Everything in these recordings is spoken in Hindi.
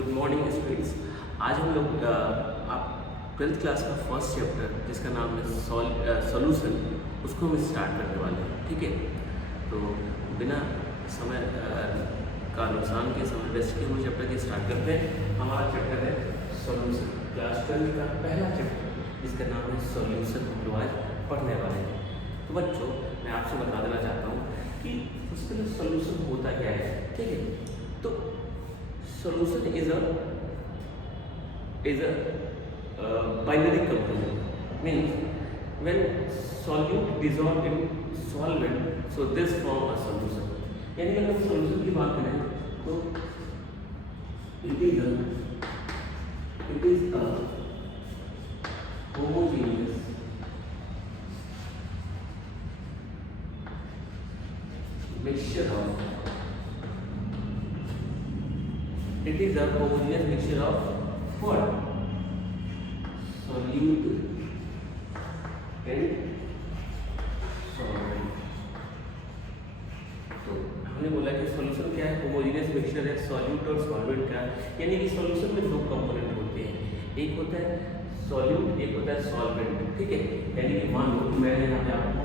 Good morning students. आज हम लोग आप 12th क्लास का फर्स्ट चैप्टर जिसका नाम है सॉल्यूशन उसको हम स्टार्ट करने वाले हैं। ठीक है, तो बिना समय का नुकसान के समय वेस्ट के हम चैप्टर की स्टार्ट करते हैं। हमारा चैप्टर है सॉल्यूशन, क्लास 12 का पहला चैप्टर जिसका नाम है सॉल्यूशन, हम लोग आज पढ़ने वाले हैं। तो बच्चों, मैं आपसे बता देना चाहता हूँ कि उसके लिए सॉल्यूशन होता क्या है। ठीक है, तो solution is a binary component, means when solute dissolve in solvent, so this form a solution। यानी अगर हम solution की बात करें तो it is a homogeneous mixture of it is a homogeneous mixture of what? Solute and solvent। तो हमने बोला कि सॉल्यूशन क्या है, होमोजेनियस मिक्सचर है सॉल्यूट और सॉल्वेंट का। यानी कि सॉल्यूशन में दो कंपोनेंट होते हैं, एक होता है सॉल्यूट, एक होता है सॉल्वेंट। ठीक है, यानी कि मान लो कि मैंने यहाँ पे आपको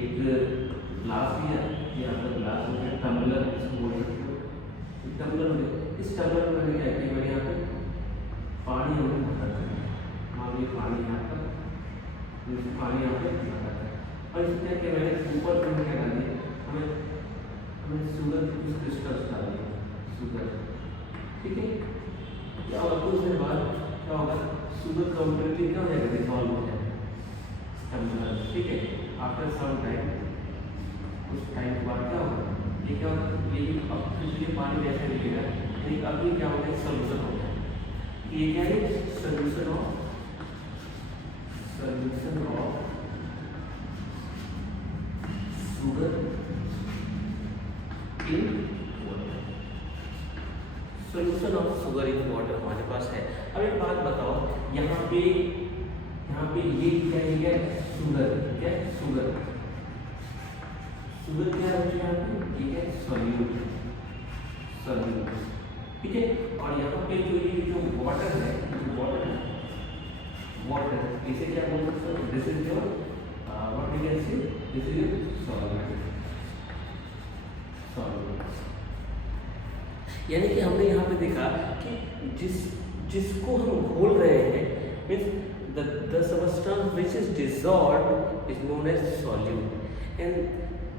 एक ग्लास दिया, यहाँ पर ग्लास हो गया, टम्बलर इसको बोल सकते हो, टम्बलर हो गया। इस टम्बलर में मैंने क्या किया, मैंने यहाँ पे पानी हमने भरा था, मान लीजिए पानी यहाँ पर, पानी यहाँ पे भरा था, और इसमें क्या किया मैंने ऊपर में क्या डाल दिया, हमें शुगर के कुछ क्रिस्टल्स डाल दिए, शुगर। ठीक है, क्या होगा कुछ देर बाद क्या होगा, शुगर कंप्लीटली क्या हो जाएगा, डिसॉल्व हो जाएगा टम्बलर। ठीक है, आफ्टर सम टाइम, कुछ टाइम के बाद क्या होगा, ये क्या होगा, ये अब फिर पानी जैसे निकलेगा, एक अभी क्या हो गया, सॉल्यूशन हो गया। ये क्या है, solution of sugar in water. Solution of sugar in water हमारे पास है। अब एक बात बताओ, यहाँ पे ये क्या है, शुगर, क्या है शुगर, शुगर क्या है यहाँ पे, ये है सॉल्यूट। ठीक है, और यहाँ पे जो वाटर है, वाटर इसे क्या बोल सकते हो, this is your what we can say, this is your solvent. यानी कि हमने यहाँ पे देखा कि जिसको हम घोल रहे हैं, means the substance which is dissolved is known as solute and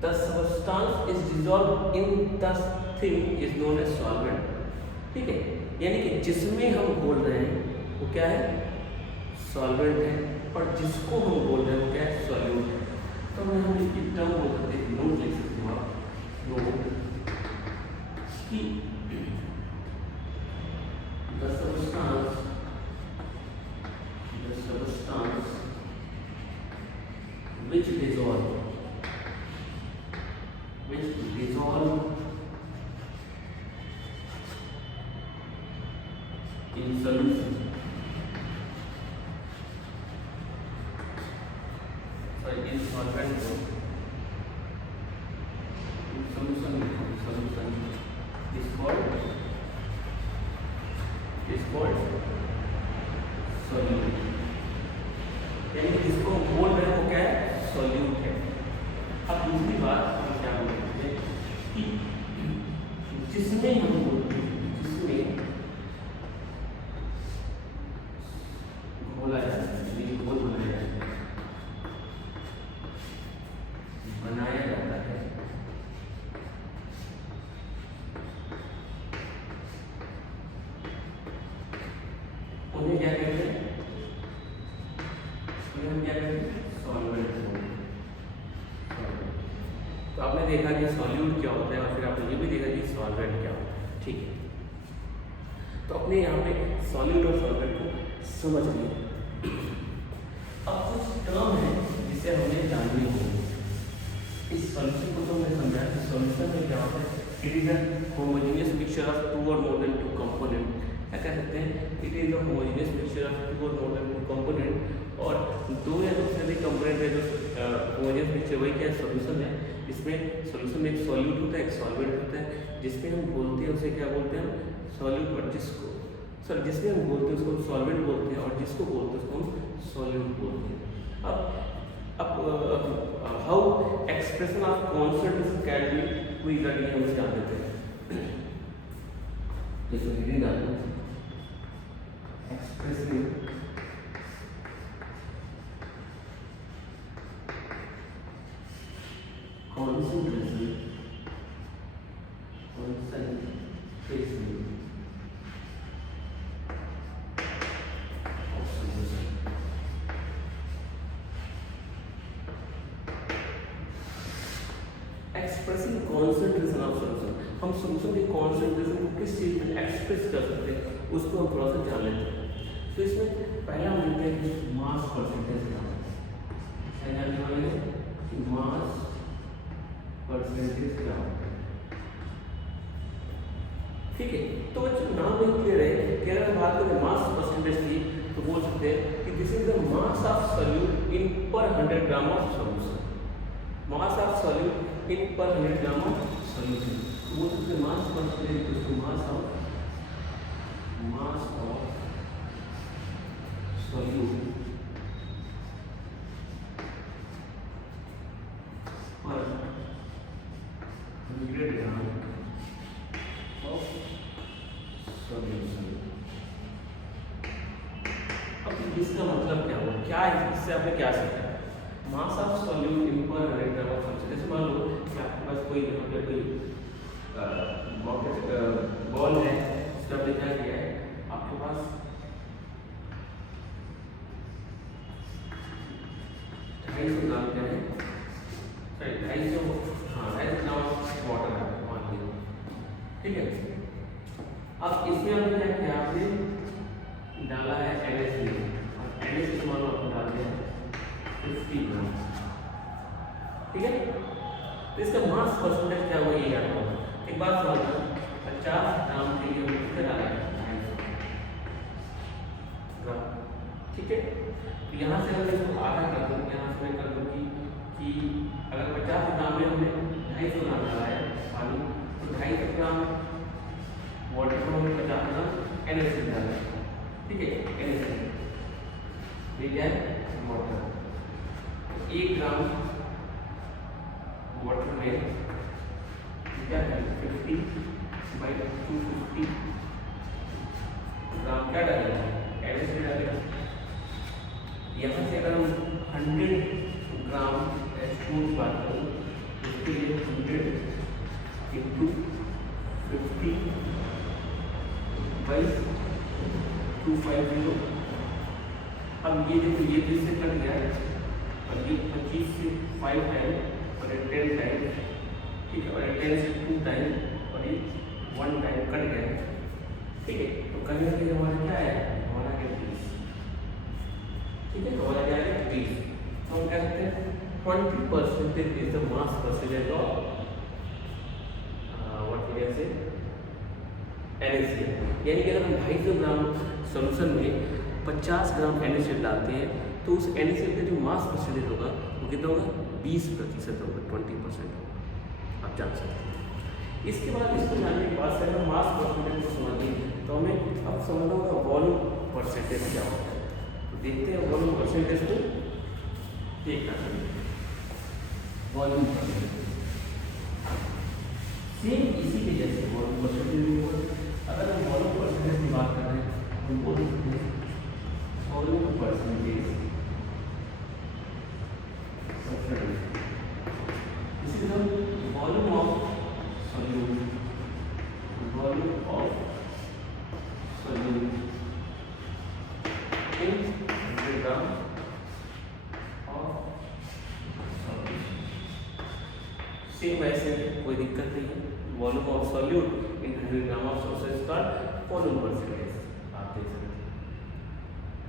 the substance is dissolved in the thing is known as solvent। ठीक है, यानी कि जिसमें हम बोल रहे हैं वो क्या है, सॉल्वेंट है, और जिसको हम बोल रहे हैं वो क्या है, सॉल्यूट है। तो हम इसकी टर्म बोल सकते हैं, नोट लिख सकते हो आप, नोट कि the substance which dissolve in solution, sorry, in solvent, in solution is called solute। यानी जिसको बोल रहे हैं वो क्या है, सॉल्यूट है। अब दूसरी बात हम क्या बोलते हैं कि जिसमें हम बोलते हैं, जिसमें घोला जाता है, घोल बनाया जाता है, उन्हें क्या कहते हैं, हम क्या कहते हैं, सॉल्वेंट। तो आपने देखा कि सॉल्यूट क्या होता है, और फिर आपने ये भी देखा कि सॉल्वेंट क्या होता है। ठीक है, तो अपने यहाँ पे सॉल्यूट और सॉल्वेंट को समझ लिया। अब कुछ टर्म है जिसे हमें जाननी होगी। इस सॉल्यूशन को तो हमने समझा कि सॉल्यूशन में क्या होता है, it is a homogeneous mixture of two और मोर देन टू कंपोनेंट। क्या कह सकते हैं, it is a homogeneous mixture of two और मोर देन टू कंपोनेंट, और दो या दो से अधिक कंपोनेंट है जो होमोजेनियस मिक्सचर, वही क्या सॉल्यूशन है। इसमें सॉल्यूशन में एक सॉल्यूट होता है, एक सॉल्वेंट होता है, जिसमें हम बोलते हैं उसे क्या बोलते हैं, सॉल्यूट, और जिसको सर जिसमें हम बोलते हैं उसको हम सॉल्वेंट बोलते हैं, और जिसको बोलते हैं उसको हम सॉल्यूट बोलते हैं। अब how expression of concentration can be हुई करके हम जान लेते हैं। जैसे हेडिंग डालते हैं expressing concentration of solution। Expressing concentration of solution, हम सॉल्यूशन के कॉन्सेंट्रेशन को किस चीज में एक्सप्रेस कर सकते हैं उसको हम थोड़ा सा जान लेते हैं। तो इसमें पहला हम लेते हैं कि मास परसेंटेज क्या होता है, जानने वाले कि मास परसेंटेज क्या होता है। ठीक है, तो बच्चों नाम में क्लियर है कि अगर हम बात करें मास परसेंटेज की तो बोल सकते हैं कि this is the mass of solute in per 100 gram of solution. Mass of solute in per 100 gram of solution, बोल सकते हैं mass percentage equals to mass of solute per 100 gram of solution. अब इसका मतलब क्या हुआ, क्या है इससे आपने क्या सीखा? मास of solute in per 100 gram of solution. जैसे मान लो कि आपके पास कोई बॉल है, इसका आपने क्या किया है, आपके पास 250 ग्राम क्या है, 250 ग्राम वाटर है मान लीजिए, ठीक है। अब इसमें हमने क्या किया, आपने डाला है NaCl, और NaCl मान लो आपने डाल दिया 50 ग्राम, ठीक है। तो इसका मास परसेंटेज क्या हुआ ये याद होगा। एक बात समझना, 50 ग्राम के लिए हम कितना डाला है, 250 ग्राम, ठीक है। तो यहाँ से अगर इसको आधा कर दूँ, यहाँ से मैं कर दूँ कि अगर 50 ग्राम में हमने 250 ग्राम डाला है पानी, तो 250 ग्राम वाटर में हमने 50 ग्राम NaCl डाला है, ठीक है। NaCl ये क्या है, वाटर। 1 ग्राम वाटर में क्या है, 50/250 ग्राम क्या डालेगा, NaCl डालेगा। यहाँ से अगर हम 100 ग्राम स्पून बात करूँ, इसके लिए 100 × 50/250। अब ये देखो, ये जिससे कट गया, और ये 25 से 5 टाइम, और ये 10 टाइम, ठीक है, और ये 10 से 2 टाइम, और ये 1 टाइम कट गया, ठीक है। तो कहीं ना कहीं हमारा क्या है, हमारा है 20, ठीक है, हमारा क्या है 20। तो हम कह सकते हैं 20% is the mass percentage of what we can say NaCl। यानी कि अगर हम 250 ग्राम सॉल्यूशन में 50 ग्राम NaCl डालते हैं तो उस NaCl का जो मास परसेंटेज होगा वो कितना होगा, 20% होगा, 20% होगा, आप जान सकते हैं। इसके बाद इसको जानने के बाद से अगर मास परसेंटेज को समझिए तो हमें अब समझना होगा वॉल्यूम परसेंटेज क्या होता है। तो देखते हैं वॉल्यूम परसेंटेज को, देखना चाहिए वॉल्यूम परसेंटेज सेम इसी के जैसे वॉल्यूम परसेंटेज। अगर हम वॉल्यूम परसेंटेज की बात कर रहे हैं तो बोल सकते हैं वॉल्यूम परसेंटेज, इसी तरह volume of solute, volume of solute in 100 gram of solution. Same ऐसे कोई दिक्कत नहीं है, volume of solute in 100 gram of solution का वॉल्यूम परसेंटेज आप देख सकते हैं।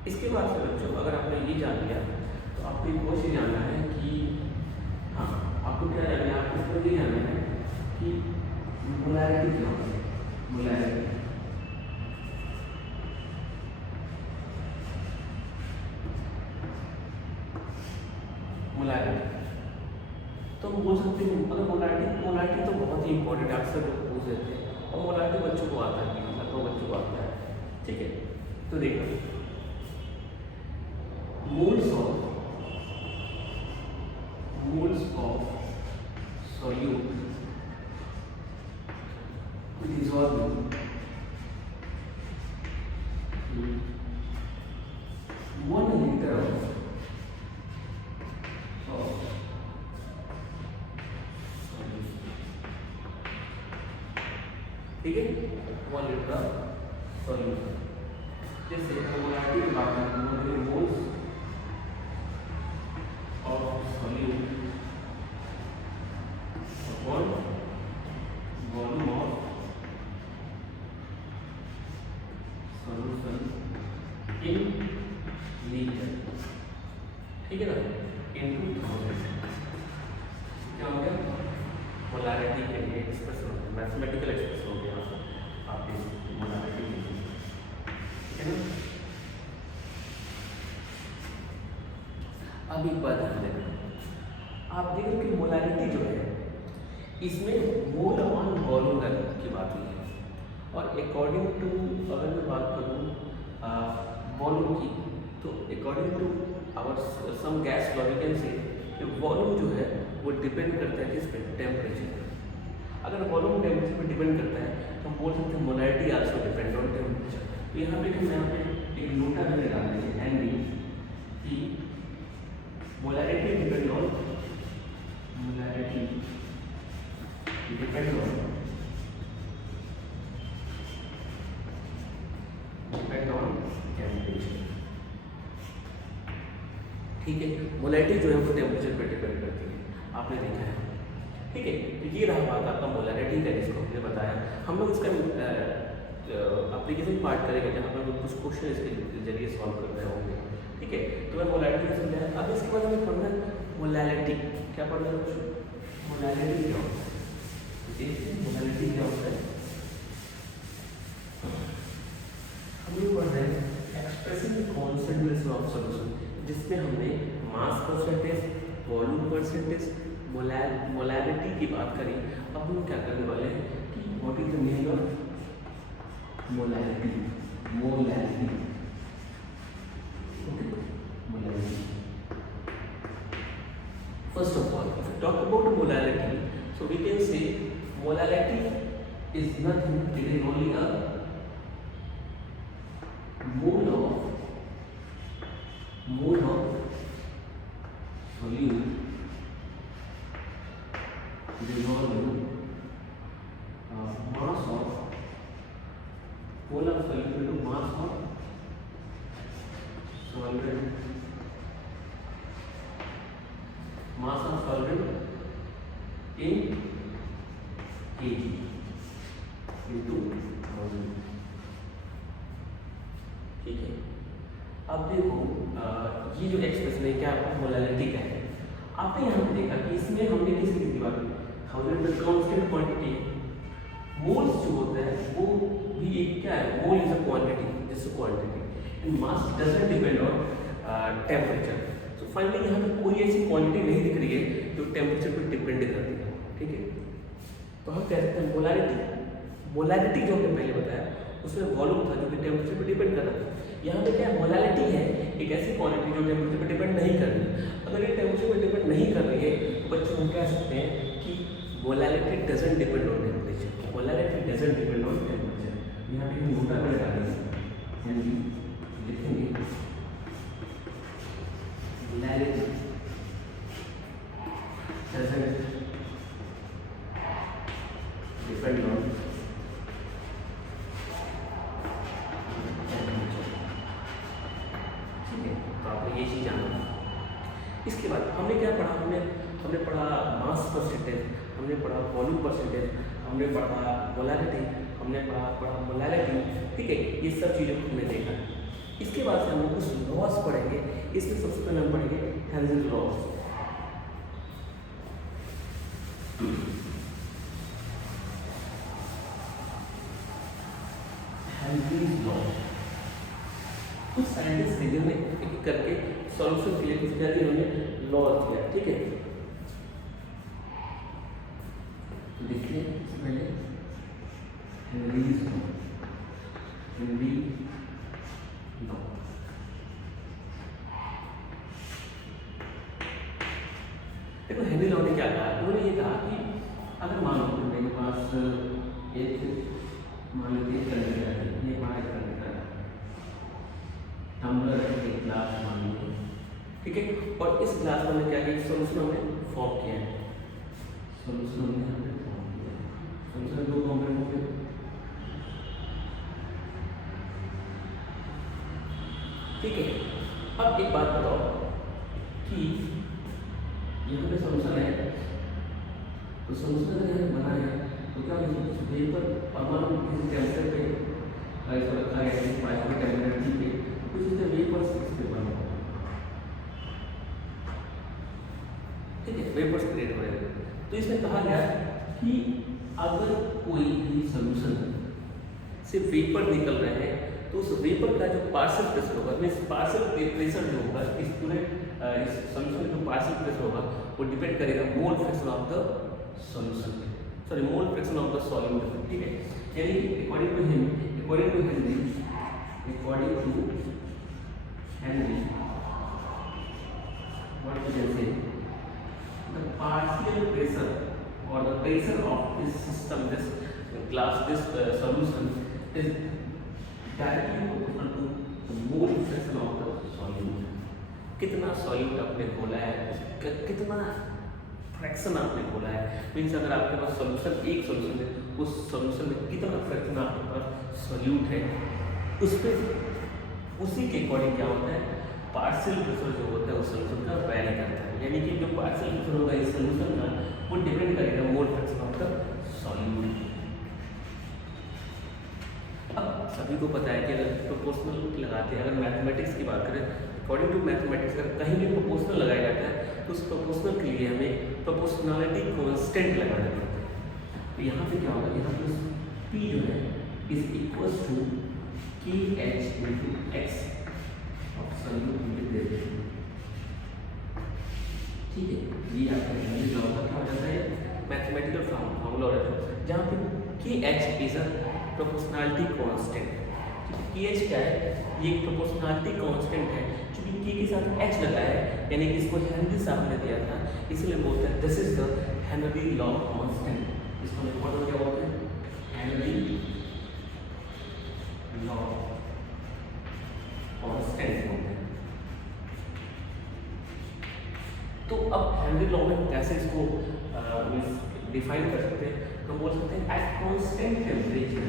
इसके बाद से बच्चों अगर आपने ये जान लिया तो आपको एक और चीज जानना है कि हाँ, आपको क्या जानना है, आपको इसको ये जानना है कि मोलैरिटी क्या होती है। मोलैरिटी तो हम बोल सकते हैं अगर मोलैरिटी तो बहुत ही इंपॉर्टेंट, अक्सर लोग पूछ देते हैं, और मोलैरिटी बच्चों को आता है, लगभग बच्चों को आता है। ठीक है, तो देखो moles of solute dissolving 1 liter of solution, ठीक है, 1 लीटर सॉल्यूशन। जैसे मोलारिटी की बात करते हैं, moles of solute upon volume of solution in litre, ठीक है ना, इनटू 1000। क्या हो गया, मोलारिटी के लिए एक्सप्रेशन, मैथमेटिकल एक्सप्रेशन हो गया आपके मोलारिटी के लिए, ठीक है ना। अब एक बात ध्यान देना, आप देख रहे हो कि मोलारिटी जो है इसमें मोल अपॉन वॉल्यूम की बात हुई है, और अकॉर्डिंग टू अगर मैं बात करूँ वॉल्यूम की, तो according to our some gas law we can say कि वॉल्यूम जो है वो डिपेंड करता है किस पे, टेम्परेचर पर। अगर वॉल्यूम टेम्परेचर पर डिपेंड करता है तो हम बोल सकते हैं molarity also depend on temperature. तो यहाँ पे हम यहाँ पे एक नोटा मैंने डाल देंगे एन डी की मोलारिटी डिपेंड ऑन टेम्परेचर, ठीक है। मोलारिटी जो है वो टेम्परेचर पर डिपेंड करती है, आपने देखा है, ठीक है। तो ये रहा बात आपका मोलारिटी का, जिसको हमने बताया। हम लोग इसका एप्लीकेशन पार्ट करेंगे जहाँ पर कुछ क्वेश्चन इसके जरिए सॉल्व कर रहे होंगे, ठीक है। तो मैं मोलारिटी में समझाया। अब इसके बाद हमें पढ़ना है मोलालिटी। क्या पढ़ना है कुछ, मोलालिटी क्या होता है, देखिए मोलालिटी क्या होता है। हम लोग पढ़ रहे हैं एक्सप्रेसिंग कॉन्सेंट्रेशन ऑफ सॉल्यूशन, जिसमें हमने mass percentage, volume percentage, molarity की बात करी। अब हम क्या करने वाले हैं कि what is the meaning of molarity, molarity, okay, molarity. First of all, if we talk about molality, so we can say molality is nothing, it is only a mole of solute dissolving mass of mole of solute into mass of solvent, mass of solvent in kg into 1000, ठीक है। अब देखो ये जो एक्सप्रेशन है क्या मोलालिटी का है, आपने यहाँ पे देखा कि इसमें हमने किसी की बात की, 1000 में कांस्टेंट क्वांटिटी है। मोल्स जो होता है वो भी एक क्या है, mole is a quantity, this quantity, and mass doesn't depend on temperature. तो फाइनली यहाँ पे कोई ऐसी क्वांटिटी नहीं दिख रही है जो टेम्परेचर पर डिपेंड करती है, ठीक है। तो हम कह सकते हैं मोलारिटी जो हमने पहले बताया उसमें वॉल्यूम था जो कि टेम्परेचर पर डिपेंड कर रहा था। यहाँ पे क्या मोलारिटी है, एक ऐसी क्वांटिटी जो टेम्परेचर पर डिपेंड नहीं कर रही है। अगर ये टेम्परेचर पर डिपेंड नहीं कर रही है तो बच्चों हम कह सकते हैं कि molarity doesn't depend on temperature, molarity doesn't depend on temperature. यहाँ पे नोटा में डालेंगे, लिखेंगे molarity doesn't depend on ये चीज़ जाना। इसके बाद हमने क्या पढ़ा, हमने पढ़ा मास परसेंटेज, हमने पढ़ा वॉल्यूम परसेंटेज, हमने पढ़ा मोलारिटी, हमने पढ़ा मोलारिटी, ठीक है। ये सब चीज़ों को हमने देखा। इसके बाद से हम लोग कुछ लॉस पढ़ेंगे। इसमें सबसे पहले हम पढ़ेंगे हेल्महोल्ट्ज़ लॉस। हेल्महोल्ट्ज़ लॉ कुछ साइंटिस्ट थे जिन्होंने एक करके सॉल्यूशन के लिए कुछ जल्दी उन्होंने लॉ किया, ठीक है। देखिए पहले हेनरीज लॉ, हेनरी पास एक मान लीजिए कंटेनर है, ये हमारा कंटेनर है, टम्बलर है, एक ग्लास मान लीजिए, ठीक है। और इस ग्लास में हमने क्या किया, सोल्यूशन हमने फॉर्म किया है, सोल्यूशन हमने फॉर्म किया है। सोल्यूशन दो कंपोनेंट होंगे, ठीक है। अब एक बात बताओ कि यहाँ पे सोल्यूशन है, तो सोल्यूशन अगर यहाँ बना है तो क्या कुछ वेपर परमाणु किसी टेम्परेचर पे ऐसा रखा है, 5 के टेम्परेचर पे कुछ इस वेपर्स इस पे बना, ठीक है, वेपर्स क्रिएट हो रहे हैं। तो इसमें कहा गया कि अगर कोई भी सोल्यूशन से वेपर निकल रहे हैं तो उस वेपर का जो पार्शियल प्रेशर होगा, मीन्स पार्शियल प्रेशर जो होगा इस पूरे इस सोल्यूशन का जो पार्शियल प्रेशर होगा वो डिपेंड करेगा mole fraction of the solution पे, sorry mole fraction of the solute, ठीक है। यानी कि according to Henry what we can say the partial pressure or the pressure of this system, this glass, this solution is directly proportional to the mole fraction of the solute. कितना solute आपने घोला है, कितना फ्रैक्शन आपने घोला है, मीन्स अगर आपके पास सॉल्यूशन एक सॉल्यूशन है, उस सॉल्यूशन में कितना फ्रैक्शन आपके पास सॉल्यूट है, उस पर उसी के अकॉर्डिंग क्या होता है, पार्शियल प्रेशर जो होता है उस सॉल्यूशन का वैरी करता है। यानी कि जो पार्शियल प्रेशर होगा इस सॉल्यूशन का वो डिपेंड करेगा mole fraction of the solute. अब सभी को पता है कि अगर प्रोपोर्शनल लगाते हैं, अगर मैथमेटिक्स की बात करें, अकॉर्डिंग टू मैथमेटिक्स अगर कहीं भी प्रोपोर्शनल लगाया जाता है तो उस प्रोपोर्शनल के लिए हमें प्रोपोर्शनलिटी कांस्टेंट लगाना पड़ता है। तो यहाँ पे क्या होगा, यहाँ पे P जो है is equal to KH into X of solute into derivative, ठीक है। ये आपका हेनरी लॉ का क्या हो जाता है, मैथमेटिकल फार्मूला हो जाता है, जहाँ पे KH is a proportionality constant. KH क्या है, ये प्रोपोर्शनलिटी कांस्टेंट है, क्योंकि K के साथ H लगा है, यानी कि इसको हेनरी साहब ने दिया था, इसलिए बोलते हैं this is the Henry law constant. इसको इम्पोर्टेंट क्या बोलते हैं, हेनरी लॉ कांस्टेंट बोलते हैं। तो अब हेनरी लॉ में कैसे इसको डिफाइन कर सकते हैं, तो बोल सकते हैं at constant temperature,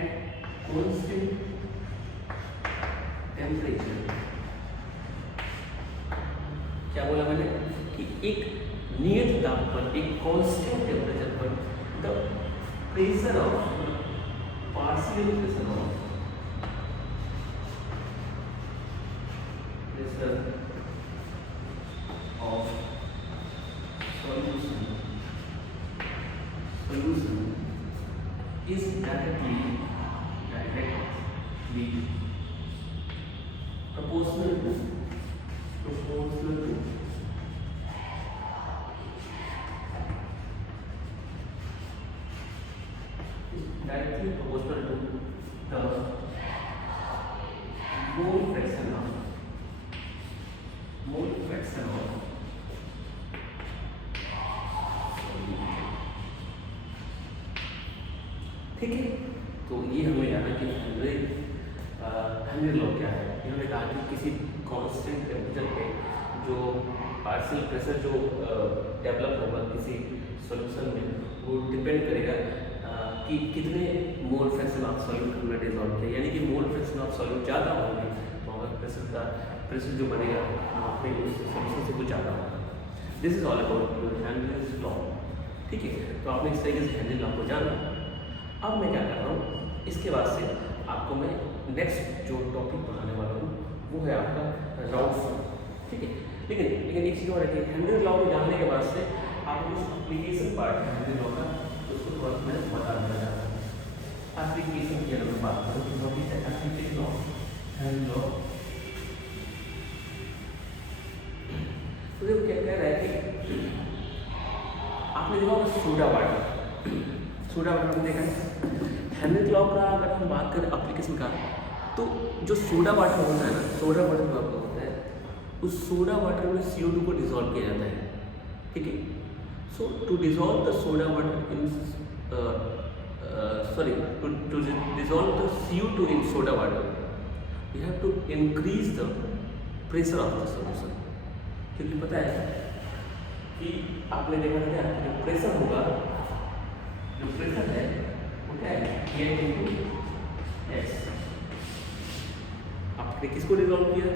at constant temperature, क्या बोला मैंने कि एक नियत तापमान, एक कांस्टेंट टेम्परेचर पर the pressure of partial pressure of solution is directly proportional to directly proportional to the mole fraction of ठीक है। तो ये हमें जाना कि हेनरी लॉ क्या है। इन्होंने कहा कि किसी कांस्टेंट टेम्परेचर पे जो पार्शियल प्रेशर जो डेवलप होगा किसी सॉल्यूशन में, वो डिपेंड करेगा कि कितने मोल फ्रैक्शन ऑफ सॉल्यूट हमने डिजॉल्व किया। यानी कि मोल फ्रैक्शन ऑफ सॉल्यूट ज़्यादा होंगे तो अगर प्रेशर जो बनेगा आपने उस सॉल्यूशन से कुछ ज़्यादा होगा। This is all about Henry's law, ठीक है। तो आपने इस तरीके से हेनरी लॉ को जाना। अब मैं क्या कर रहा हूँ, इसके बाद से आपको मैं नेक्स्ट जो टॉपिक पढ़ाने वाला हूँ वो है आपका राउल्फ, ठीक है। लेकिन एक चीज़ और है कि हेनरी लॉ को जानने के बाद से आपको जो एप्लीकेशन पार्ट है हेनरी लॉ का, उसको थोड़ा मैं बता देना चाहता हूँ। एप्लीकेशन की अगर मैं बात करूँ तो टॉपिक है एप्लीकेशन ऑफ हेनरी लॉ। तो देखो क्या कह रहा है कि आपने देखा होगा सोडा वाटर हमने देखा है। हेनरी लॉ का अगर हम बात करें एप्लीकेशन का, तो जो सोडा वाटर होता है ना, सोडा वाटर जो आपका होता है, उस सोडा वाटर में CO2 को डिसॉल्व किया जाता है, ठीक है। So to dissolve the soda water in sorry, to dissolve the CO2 in soda water, we have to increase the pressure of the solution. क्योंकि पता है कि आपने देखा था कि जो प्रेशर होगा, जो प्रेशर है वो क्या है, K/S। आपने किसको डिजोल्व किया,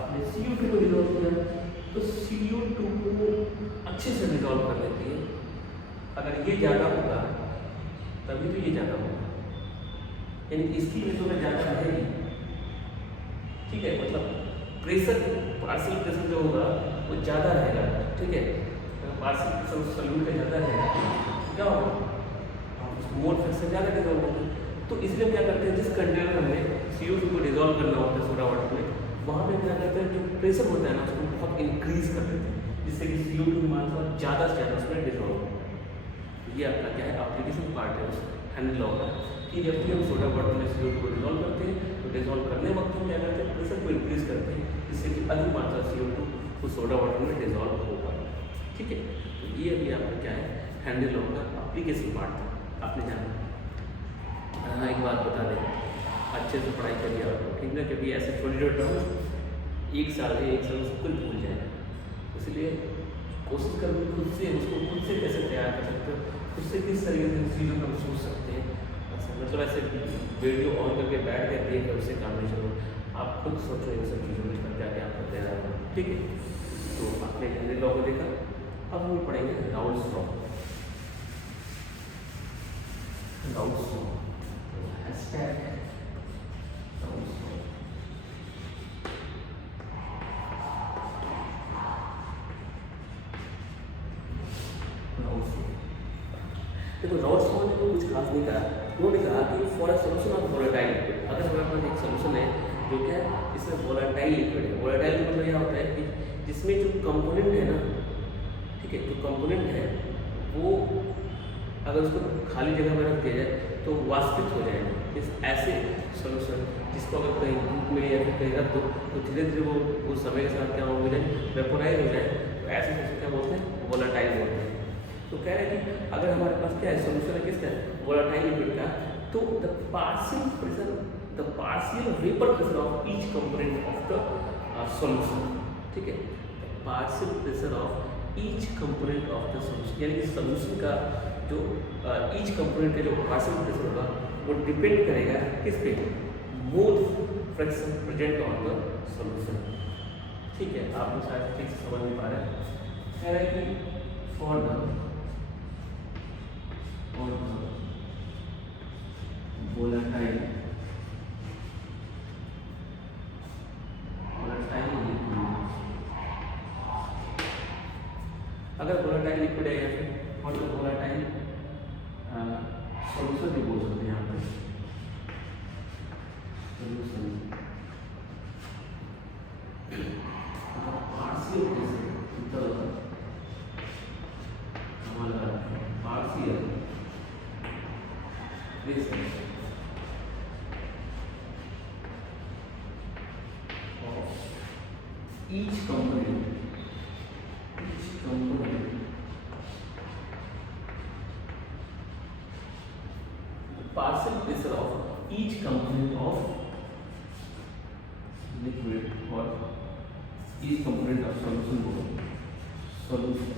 आपने CO2 को डिजोल्व किया, तो CO2 को अच्छे से डिजोल्व कर लेती है। अगर ये ज़्यादा होगा तभी तो ये ज़्यादा होगा, यानी इसकी वजह में ज़्यादा रहेगी, ठीक है। मतलब प्रेशर, पार्शियल प्रेशर जो होगा वो ज़्यादा रहेगा, ठीक है। अगर पार्शियल प्रेशर सॉल्यूट का ज़्यादा रहेगा क्या होगा, मोल फ्रैक्शन ज़्यादा डिजोल्व होगा। तो इसलिए क्या करते हैं, जिस कंटेनर में CO2 को डिजोल्व करना होता है सोडा वाटर में, वहाँ पे क्या करते हैं, जो प्रेशर होता है ना उसको बहुत इंक्रीज कर देते हैं, जिससे कि CO2 की मात्रा ज़्यादा से ज़्यादा उसमें डिजोल्व हो। ये आपका क्या है, एप्लीकेशन पार्ट है उस हैंडल लॉ का, कि जब भी हम सोडा वाटर में CO2 को डिजोल्व करते हैं तो डिजोल्व करने वक्त हम क्या करते हैं, प्रेशर को इंक्रीज करते हैं, जिससे कि अधिक मात्रा CO2 उस सोडा वाटर में डिजोल्व हो पाए, ठीक है। तो ये अभी आपका क्या है, हैंडल लॉ का एप्लीकेशन पार्ट था, आपने जाना। हाँ, एक बात बता दें, अच्छे से पढ़ाई करिए आप, ठीक ना, क्योंकि ऐसे छोटे छोटे टर्म एक साल सब कुछ भूल जाए, इसलिए कोशिश करो खुद से उसको खुद से कैसे तैयार कर सकते हो, खुद से किस तरीके से चीज़ों को हम सोच सकते हैं। मतलब ऐसे वीडियो ऑन करके बैठ के देख कर उससे काम नहीं चलो, आप खुद सोचो इन सब चीज़ों में तब जाके आपको तैयार हो, ठीक है। तो आपने हैंडल लॉ को देखा, अब हम पढ़ेंगे Raoult's law. Raoult's law, hashtag Raoult's law. देखो राउल्स लॉ ने कुछ खास नहीं कहा, उन्होंने कहा कि for a solution of volatile liquid, अगर हमारे पास एक सॉल्यूशन है जो क्या है, इसमें वोलेटाइल लिक्विड है। वोलेटाइल का मतलब यह होता है कि जिसमें जो कंपोनेंट है ना, ठीक है, जो कंपोनेंट है वो अगर उसको खाली जगह में रख दिया जाए तो वाष्पित हो जाएगा। इस ऐसे सॉल्यूशन जिसको अगर कहीं धूप में या फिर कहीं रख दो तो धीरे धीरे वो समय के साथ क्या हो जाए, वेपोराइज हो जाए, तो ऐसे सॉल्यूशन क्या बोलते हैं, वोलेटाइल बोलते हैं। तो कह रहे हैं कि अगर हमारे पास क्या है, सॉल्यूशन है किसका, वोलेटाइल लिक्विड का, तो the partial vapour pressure of each component of the solution, ठीक है, partial pressure of each component of the solution, यानी कि सॉल्यूशन का जो ईच कंपोनेंट का जो पार्शियल प्रेशर होगा वो डिपेंड करेगा किस पे, mole fraction present on the solution, ठीक है। आप लोग शायद ठीक से समझ नहीं पा रहे हैं। कह रहे हैं कि फॉर द volatile liquid, अगर volatile liquid है या फिर और volatile सॉल्यूशन भी बोल सकते हैं यहाँ पर, सॉल्यूशन पार्शियल हमारा partial pressure each component the partial pressure of each component of liquid or each component of solution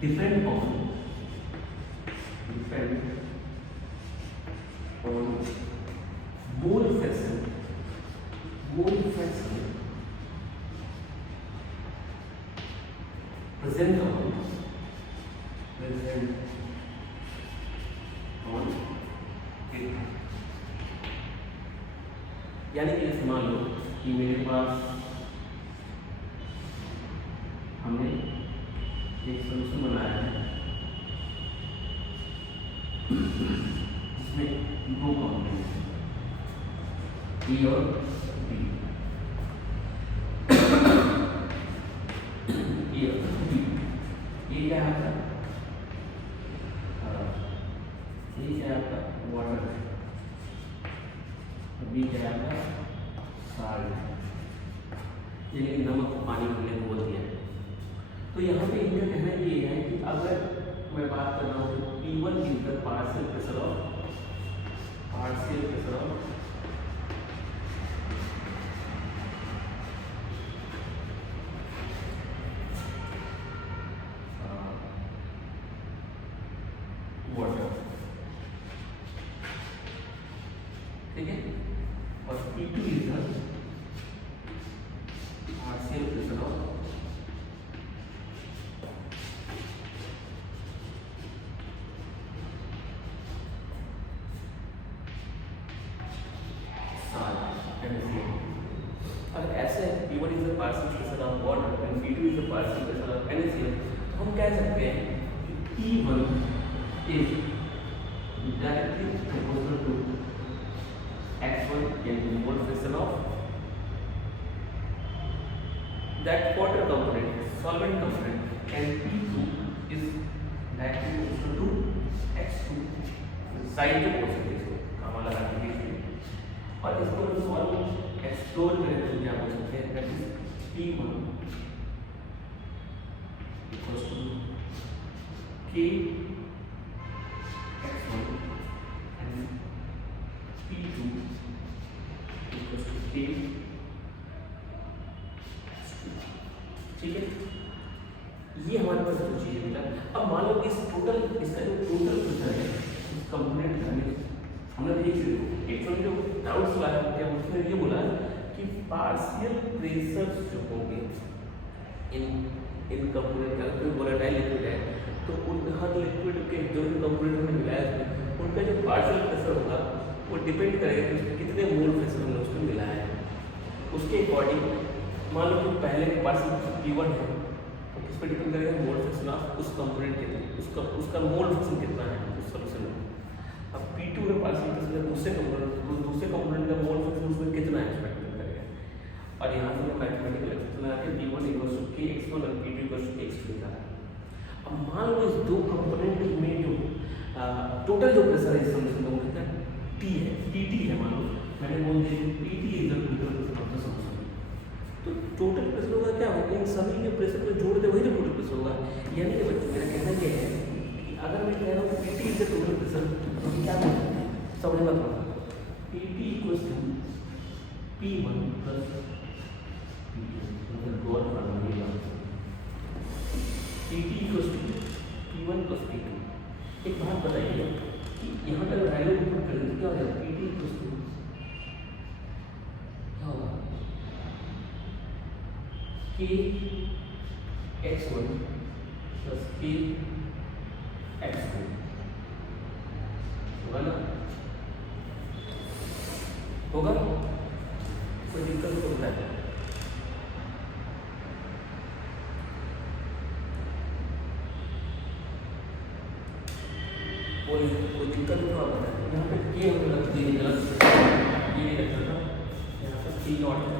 depend on mole fraction present on it, यानी कि जैसे मान लो कि मेरे पास हमने एक सॉल्यूशन बनाया है जिसमें दो कंपोनेंट ए और बी, ए और बी, ए क्या है आपका, ए क्या है आपका वाटर, बी क्या है आपका साल्ट, यानी नमक पानी हमने बोल दिया। तो यहाँ पे इनका कहना ये है कि अगर मैं बात कर रहा हूँ P1 वाटर, ठीक है, और P2 is the partial pressure of अगर ऐसे P1 is the partial pressure of water and P2 is the partial pressure of NaCl, तो हम कह सकते हैं कि P1 is directly proportional to X1 यानी mole fraction of that water component, solvent component, and P2 is directly proportional to X2 side के परसेंटेज को काम लगा के और इसको सॉल्व एक्सप्लोर करें तो क्या बोल सकते हैं, that is P1 equals to K X1 and P2 equals to K X2, ठीक है। ये हमारे पास दो चीजें मिला। अब मान लो इस टोटल, इसका जो टोटल प्रेशर है इस कंपोनेंट का, हमने एक्चुअली जो डाउट्स लाया क्या उसने ये बोला कि पार्शियल प्रेशर जो होंगे इन कंपोनेंट का, कोई वोलेटाइल लिक्विड है तो उन हर लिक्विड के जो भी कंपोनेंट हमने मिलाया है उनका जो पार्शियल प्रेशर होगा वो डिपेंड करेगा कि उसमें कितने मोल प्रेशर हमने उसमें मिलाया है। उसके अकॉर्डिंग मान लो कि पहले के पार्शियल प्रेशर P1 है तो किस पर डिपेंड करेगा, मोल फ्रैक्शन ऑफ उस कंपोनेंट के, उसका मोल फ्रैक्शन कितना है उस सॉल्यूशन में। अब P2 में पार्शियल प्रेशर दूसरे कंपोनेंट का मोल फ्रैक्शन उसमें कितना एक्सपेक्ट करेगा, और यहाँ से मैं मैथमेटिकल एक्सप्रेशन लगा के P1 equals to K X1 और P2 equals to K X2 निकाला। अब मान लो इस दो कंपोनेंट में जो टोटल जो प्रेशर है इस सॉल्यूशन का वो कितना T है, PT है। मान लो मैंने बोल दिया PT is the total pressure of the solution, तो टोटल प्रेशर होगा क्या होगा, इन सभी के प्रेशर को जोड़ दे वही तो टोटल प्रेशर होगा। यानी कि बच्चों मेरा कहना ये है कि अगर मैं कह रहा हूँ PT is the total pressure तो क्या बोल सकते हैं, समझना थोड़ा। PT equals to P1 plus PT equals to P1 plus P2। एक बात बताइए कि यहाँ पर वैल्यू पुट करें तो क्या हो जाएगा, PT इक्वल्स टू क्या होगा, K X1 plus K X2 होगा ना, होगा कोई दिक्कत तो होता है। कोई दिक्कत तो आप बताएं। यहाँ पे K हमें रख दिए गलत, ये नहीं रखा था, यहाँ पर T नॉट है,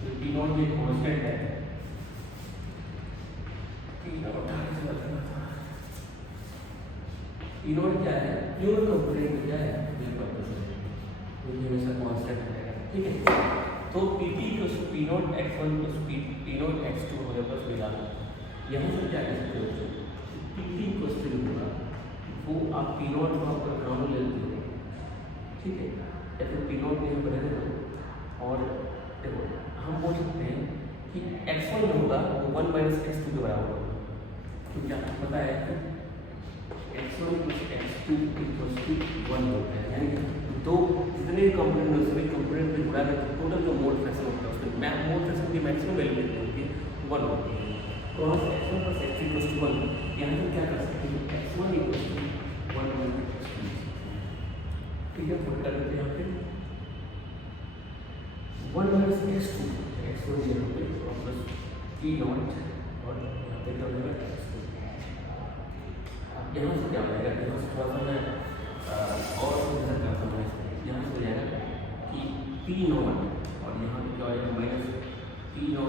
तो T नॉट भी कांस्टेंट है, T नॉट क्या है, प्योर कंपोनेंट क्या है, तो ये हमेशा कांस्टेंट रहेगा, ठीक है। तो PT plus P0 X1 plus P0 X2 होने पर मिला, यहाँ से क्या कह सकते हो, PT प्लस जो होगा वो आप P0 को आपका कॉमन ले लेते हो, ठीक है, या फिर P0 को यहाँ पर रह देना। और देखो हम बोल सकते हैं कि X1 में होगा वो 1 माइनस X2 के बराबर होगा, क्योंकि आपको पता है कि X1 plus X2 equals to 1 होता है, यानी दो जितने कंपोनेंट में सभी कंपोनेंट में जुड़ा है तो टोटल जो मोल फ्रैक्शन होता है उसमें मोल फ्रैक्शन की मैक्सिमम वैल्यू कितनी होती है, 1 होती है। तो हम X1 plus X2 equals to 1 यहाँ पे क्या कर सकते हैं, X1 equals to 1 minus X2, ठीक है, पुट कर देते हैं यहाँ पे 1 माइनस X2 X1 यहाँ पे प्लस P0 और यहाँ पे क्या होगा X2। यहाँ से क्या हो जाएगा, यहाँ से थोड़ा सा मैं और करता हूँ, यहाँ से हो जाएगा कि P0 और यहाँ पे क्या हो जाएगा माइनस P0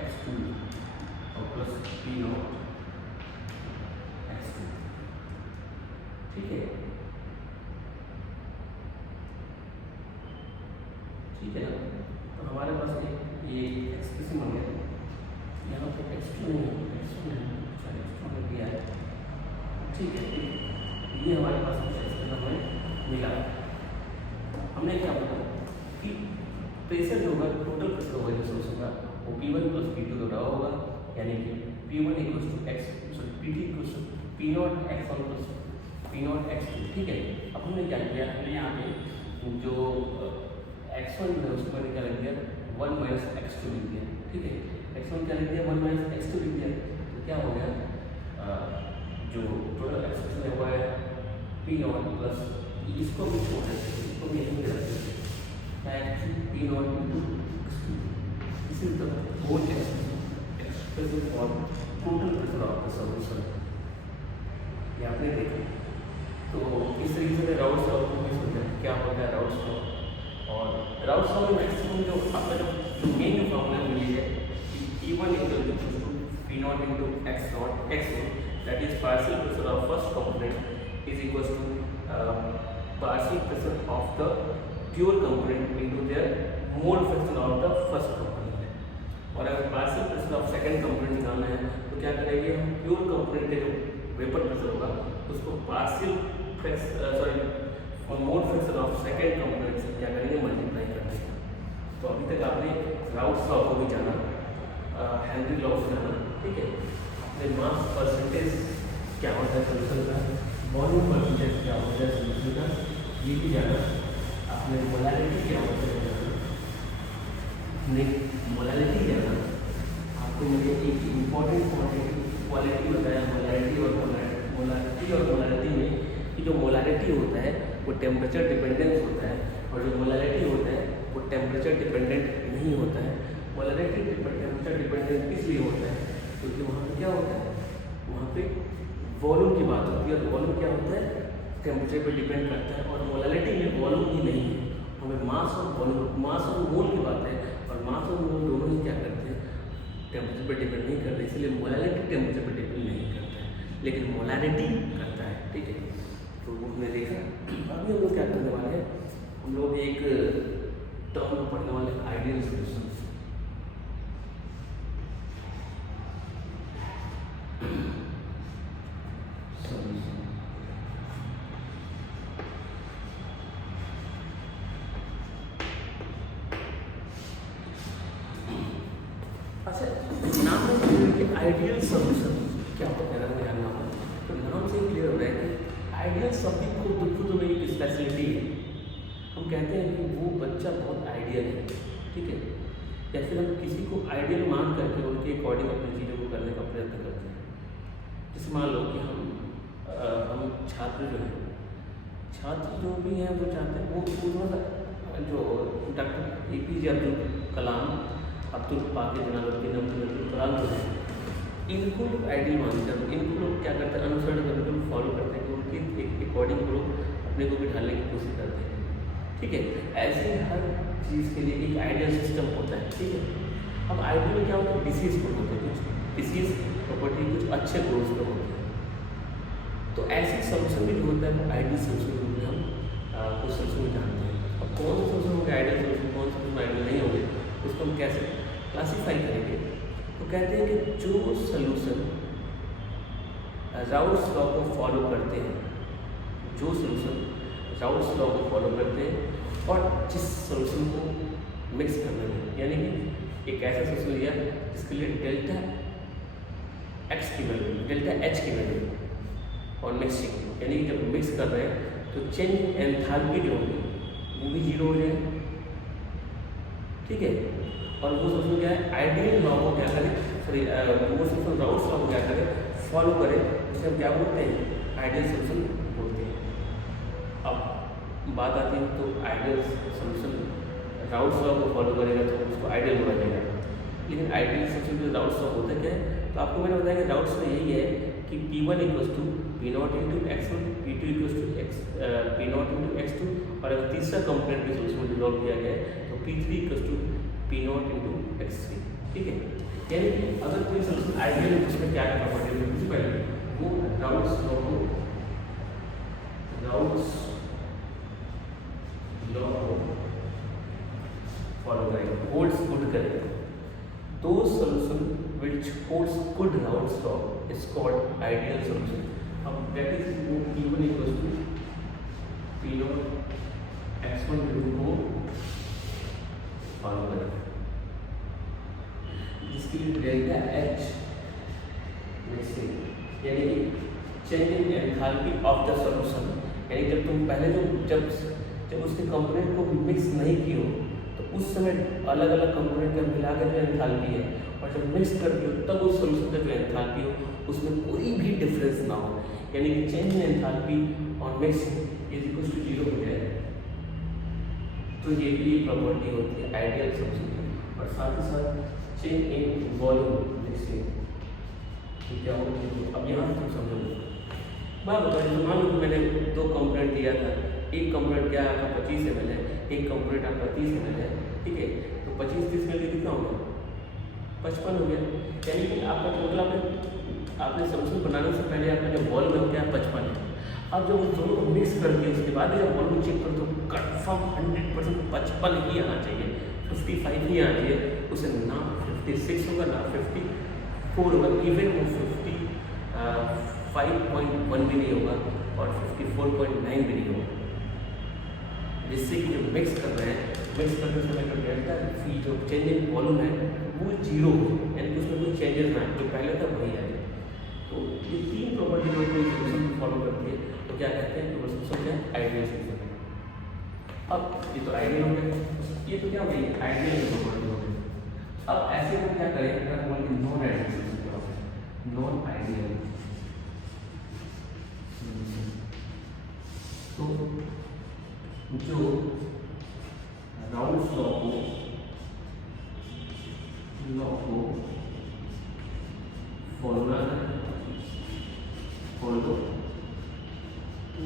X2 और प्लस P0 X2, ठीक है, ठीक है ना। तो हमारे पास ये एक्सप्रेशन बन गया, यहाँ पे X2 नहीं है, X2 में दिया है, ठीक है। ये हमारे पास हमें मिला, हमने क्या बोला कि प्रेशर जो होगा टोटल प्रेशर होगा जो सोर्स होगा वो P1 प्लस P2 के बराबर होगा, यानी कि P1 equals to X PT equals to P0 X1 plus P naught x two, ठीक है। अब हमने क्या किया, हमने यहाँ पे जो x1 है उसको मैंने क्या लिख दिया 1 माइनस x2 लिख दिया, ठीक है। x1 क्या लिख दिया 1 माइनस x2 लिख दिया, तो क्या हो गया जो टोटल एक्सप्रेशन है वो है पी नॉट प्लस इसको भी छोड़ देते हैं, इसको भी यहीं पे रखते हैं P naught into this is the whole expression for total pressure of the solution. ये आपने देखा, तो इस तरीके से राउल्ट्स लॉ को भी समझा क्या होता है राउल्ट्स लॉ। और राउल्ट्स लॉ में मैक्सिमम जो आपका जो मेन फॉर्मूला मिली है E1 equal to P naught into x naught that is partial pressure of first component is equal to partial pressure of the pure component into their mole fraction of the first component. और अगर partial pressure of second component निकालना है तो क्या करेंगे हम प्योर कंपोनेंट के जो वेपर प्रेशर होगा उसको partial mole fraction of second component से क्या करेंगे मल्टीप्लाई कर देंगे। तो अभी तक आपने राउल्ट्स लॉ को भी जाना, हेनरी लॉ को जाना, ठीक है। आपने मास परसेंटेज क्या होता है सोल्यूशन का, वॉल्यूम परसेंटेज क्या होता है सोल्यूशन का, ये भी जाना। आपने मोलारिटी क्या होता है जाना, आपने मोलारिटी जाना। आपको मैंने एक इम्पॉर्टेंट क्वालिटी बताया मोलारिटी और मोलारिटी में कि जो मोलारिटी होता है वो टेम्परेचर डिपेंडेंस होता है और जो मोलारिटी होता है वो टेम्परेचर डिपेंडेंट नहीं होता है। मोलारिटी टेम्परेचर डिपेंडेंट इसलिए होता है क्योंकि वहाँ पे क्या होता है, वहाँ पे वॉल्यूम की बात होती है और वॉल्यूम क्या होता है टेम्परेचर पे डिपेंड करता है। और मोलारिटी में वॉल्यूम ही नहीं है, हमें मास और वॉल्यूम मास और मोल की बात है और मास और मोल दोनों ही क्या करते हैं टेम्परेचर पर डिपेंड नहीं करते, इसलिए मोलारिटी टेम्परेचर पर डिपेंड नहीं करता है लेकिन मोलारिटी करता है, ठीक है। तो वो हमने देखा। अभी हम लोग क्या करने वाले हैं, हम लोग एक टर्म पढ़ने वाले आइडियल सॉल्यूशन। अच्छा, नाम में आइडियल सॉल्यूशन क्या होता है अगर जानना हो तो नाम से क्लियर हो रहा है कि आइडियल शब्द खुद में एक स्पेशलिटी है। हम कहते हैं कि वो बच्चा बहुत आइडियल है, ठीक है, या फिर हम किसी को आइडियल मान करके उनके अकॉर्डिंग अपनी चीज़ों को करने का प्रयत्न करते हैं। जैसे मान लो कि हम छात्र जो हैं, छात्र जो भी हैं वो चाहते हैं वो थोड़ा सा जो डॉक्टर APJ अब्दुल कलाम, अब्दुल पाकिर जलालुद्दीन अब्दुल कलाम जो है इनको लोग आइडियल मानते हैं, इनको लोग क्या करते हैं अनुसरण करते हैं, फॉलो करते हैं कि उनके अकॉर्डिंग लोग अपने को बिठाने की कोशिश करते हैं, ठीक है। ऐसे हर चीज़ के लिए एक आइडियल सिस्टम होता है, ठीक है। अब आइडियल में क्या होता है डिसीज गुण होते हैं, कुछ डिसीज प्रॉपर्टी कुछ अच्छे गुण होते हैं। तो ऐसे सॉल्यूशन भी जो होता है वो आइडियल सॉल्यूशन के रूप में हम कुछ सॉल्यूशन जानते हैं। अब कौन से सॉल्यूशन होंगे आइडियल सॉल्यूशन, कौन से सॉल्यूशन आइडियल नहीं होंगे, उसको हम कैसे क्लासीफाई करेंगे। तो कहते हैं कि जो सॉल्यूशन राउल्ट्स लॉ को फॉलो करते हैं, जो सॉल्यूशन राउल्ट्स लॉ को फॉलो करते हैं और जिस सॉल्यूशन को मिक्स करना है, यानी कि एक ऐसा सॉल्यूशन लिया जिसके लिए डेल्टा एक्स की वैल्यू, डेल्टा एच की वैल्यू और मिक्सिंग, यानी कि जब मिक्स कर रहे हैं तो चेंज एंथैल्पी जो होगी वो भी 0 हो जाए, ठीक है। और वो सॉल्यूशन क्या है आइडियल लॉ को क्या करें, सॉरी वो सॉल्यूशन राउल्ट्स लॉ को क्या करें फॉलो करें, उसे हम क्या बोलते हैं आइडियल सॉल्यूशन बोलते हैं। अब बात आती है तो आइडियल सॉल्यूशन राउल्ट्स लॉ को फॉलो करेगा तो उसको आइडियल बोला जाएगा, लेकिन आइडियल सॉल्यूशन जो राउल्ट्स लॉ होता क्या है, तो आपको मैंने बताया कि राउल्ट्स लॉ यही है कि P1 equals to P naught into x1, P2 equals to P naught into x2 और अगर तीसरा कंपोनेंट भी सॉल्यूशन डिवेलप किया गया है तो P3 equals to P naught into x3, ठीक है। यानी कि अगर कोई सॉल्यूशन आइडियल है उसमें क्या करना पड़ेगा, सबसे पहले वो राउल्ट्स लॉ को फॉलो करेगा, होल्ड्स गुड करेगा। Those solution which holds good Raoult's law is called ideal solution. अब that is P1 equals to P naught x1 value को फॉलो करेगा, जिसके लिए डेल्टा एच में से यानी कि change in enthalpy of the solution, यानी जब तुम पहले जब उसके कंपोनेंट को मिक्स नहीं किए हो तो उस समय अलग अलग कंपोनेंट का मिला के जो एंथैल्पी है, और जब मिक्स कर दियो तब उस सॉल्यूशन का जो एंथैल्पी हो उसमें कोई भी डिफरेंस ना हो, यानी कि change in enthalpy on mixing is equal to 0 हो जाए। तो ये भी प्रॉपर्टी होती है आइडियल सॉल्यूशन की। और साथ ही साथ चेंज इन वॉल्यूम मिक्सिंग, तो क्या हो, अब यहाँ तुम समझोगे। बात बताइए, मान लो कि मैंने 2 कंपोनेंट दिया था, एक कंपोनेंट क्या आपका 25 ml है, एक कंपोनेंट आपका 30 ml है, ठीक है। तो 25-30 ml कितना हो गया, 55 हो गया, यानी कि आपका टोटल आपने सॉल्यूशन बनाने से पहले आपका जो वॉल्यूम है क्या 55 है। अब जब उस दोनों को मिक्स कर दिया उसके बाद जब वॉल्यूम चेक करो तो कन्फर्म 100% 55 ही आना चाहिए, 55 ही आना चाहिए, उसे ना 56 होगा ना 54 होगा, इवन वो 55.1 भी नहीं होगा और 54.9 भी नहीं होगा। जिससे कि जो मिक्स कर रहे हैं, मिक्स करते समय जो डेल्टा फी जो चेंज इन वॉल्यूम है वो 0 हो, यानी कि उसमें कोई चेंजेस ना आए, जो पहले था वही आए। तो ये 3 प्रॉपर्टी जो कोई सॉल्यूशन फॉलो करती है तो क्या कहते हैं कि वो सॉल्यूशन क्या है, आइडियल सॉल्यूशन। अब ये तो आइडियल हो गया, ये तो क्या हो गई आइडियल प्रॉपर्टी हो गई। अब ऐसे में क्या करें, अगर बोल के non ideal solution, non ideal तो जो राउल्स लॉ को फॉलो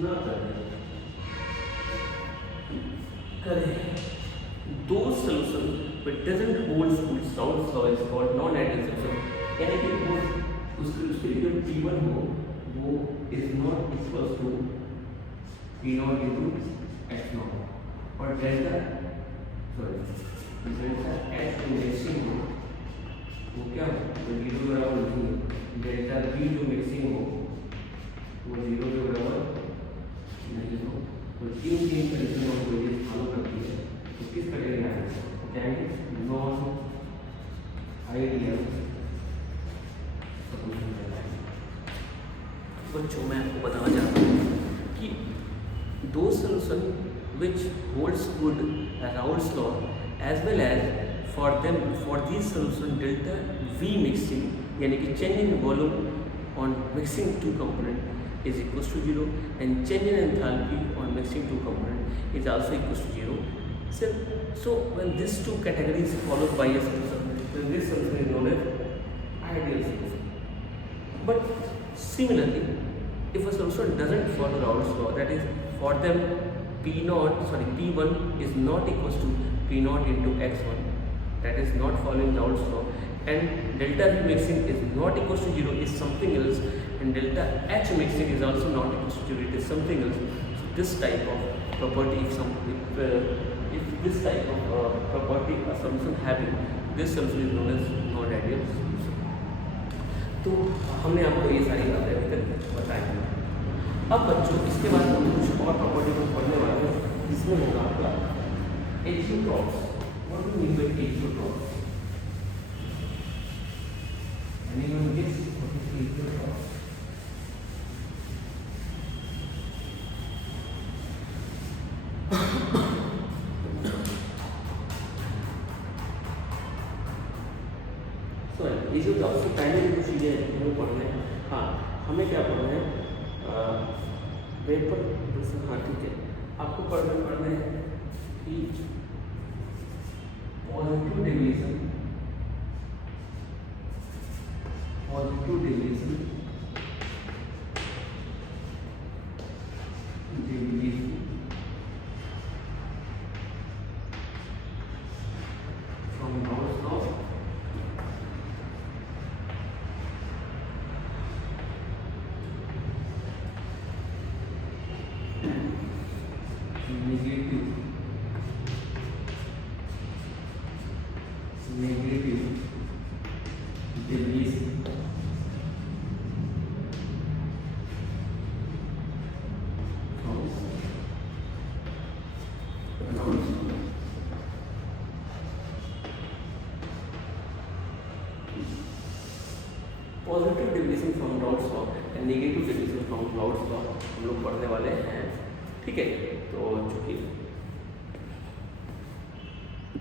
ना करें, दो solution which doesn't hold Raoult's law is called non-ideal solution, यानी कि वो उसके लिए जो P1 हो वो is not equal to P0 into H0 और डेल्टा H मिक्सिंग हो वो क्या हो, तो 0 के बराबर नहीं है, डेल्टा B जो मिक्सिंग हो वो 0 के बराबर नहीं हो। तो तीन कंडीशन हम कोई चीज फॉलो करती है तो किस कैटेगरी में आएगा, क्या है नॉन आइडियल सॉल्यूशन में आएगा। बच्चों मैं आपको बताना चाहता हूँ कि दो solution which holds good Raoult's law as well as for these solution delta V mixing यानी कि change in volume on mixing two component is equals to 0 and change in enthalpy on mixing two component is also equals to 0. So when these two categories followed by a solution, then this solution is known as ideal solution. But similarly, if a solution doesn't follow Raoult's law, that is for them P1 is not equals to P0 into X1, that is not following Raoult's law, and delta V mixing is not equals to 0 is something else, and delta H mixing is also not equals to 0, it is something else. So this type of property, if this type of property a solution having, this solution is known as non-ideal solution. तो हमने आपको ये सारी बातें अभी तक बताई। अब बच्चों इसके बाद हम कुछ और प्रॉपर्टी को पढ़ने वाले हैं जिसमें होगा आपका azeotropes. What do mean by azeotropes? Anyone guess what is azeotropes? So azeotropes से पहले कुछ चीज़ें हमें पढ़ना है। हाँ, हमें क्या पढ़ना है? पेपर दूसरा, हाँ ठीक है, आपको पढ़ना है कि positive division from Raoult's law negative deviation from Raoult's law. Positive definition from Raoult's law and negative definition from Raoult's law हम लोग पढ़ने वाले हैं। ठीक है, तो चूँकि